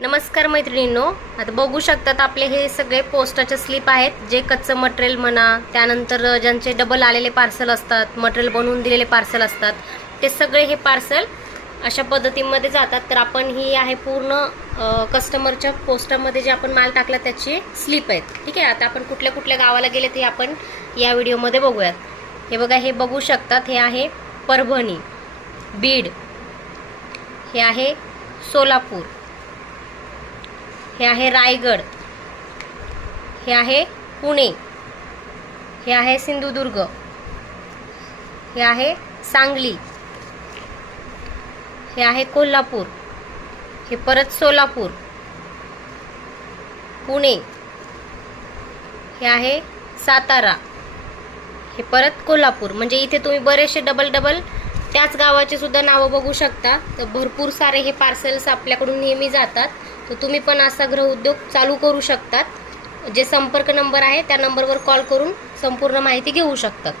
नमस्कार मैत्रिणींनो, आता बघू शकतात आपले हे सगळे पोस्टाचे स्लिप आहेत जे कच्चं मटेरियल म्हणा, त्यानंतर ज्यांचे डबल आलेले पार्सल असतात, मटेरियल बनवून दिलेले पार्सल असतात, ते सगळे हे पार्सल अशा पद्धतीमध्ये जातात। तर आपण ही आहे पूर्ण कस्टमरच्या पोस्टामध्ये जे आपण माल टाकला त्याची स्लिप आहेत। ठीक आहे, आता आपण कुठल्या कुठल्या गावाला गेले ते आपण या व्हिडिओमध्ये बघूयात। हे बघा, हे बघू शकतात, हे आहे परभणी, बीड, हे आहे सोलापूर, हे आहे रायगड, हे आहे पुणे, हे आहे सिंधुदुर्ग, हे आहे सांगली, हे आहे कोल्हापूर, हे परत सोलापूर, पुणे, हे आहे सातारा, हे परत कोल्हापूर। म्हणजे इथे तुम्ही बरेचसे डबल त्याच गावाचे सुद्धा नावं बघू शकता। तर भरपूर सारे हे पार्सल्स आपल्याकडून नेहमी जातात। तर तुम्ही पण असा गृहउद्योग चालू करू शकतात। जे संपर्क नंबर आहे त्या नंबरवर कॉल करून संपूर्ण माहिती घेऊ शकतात।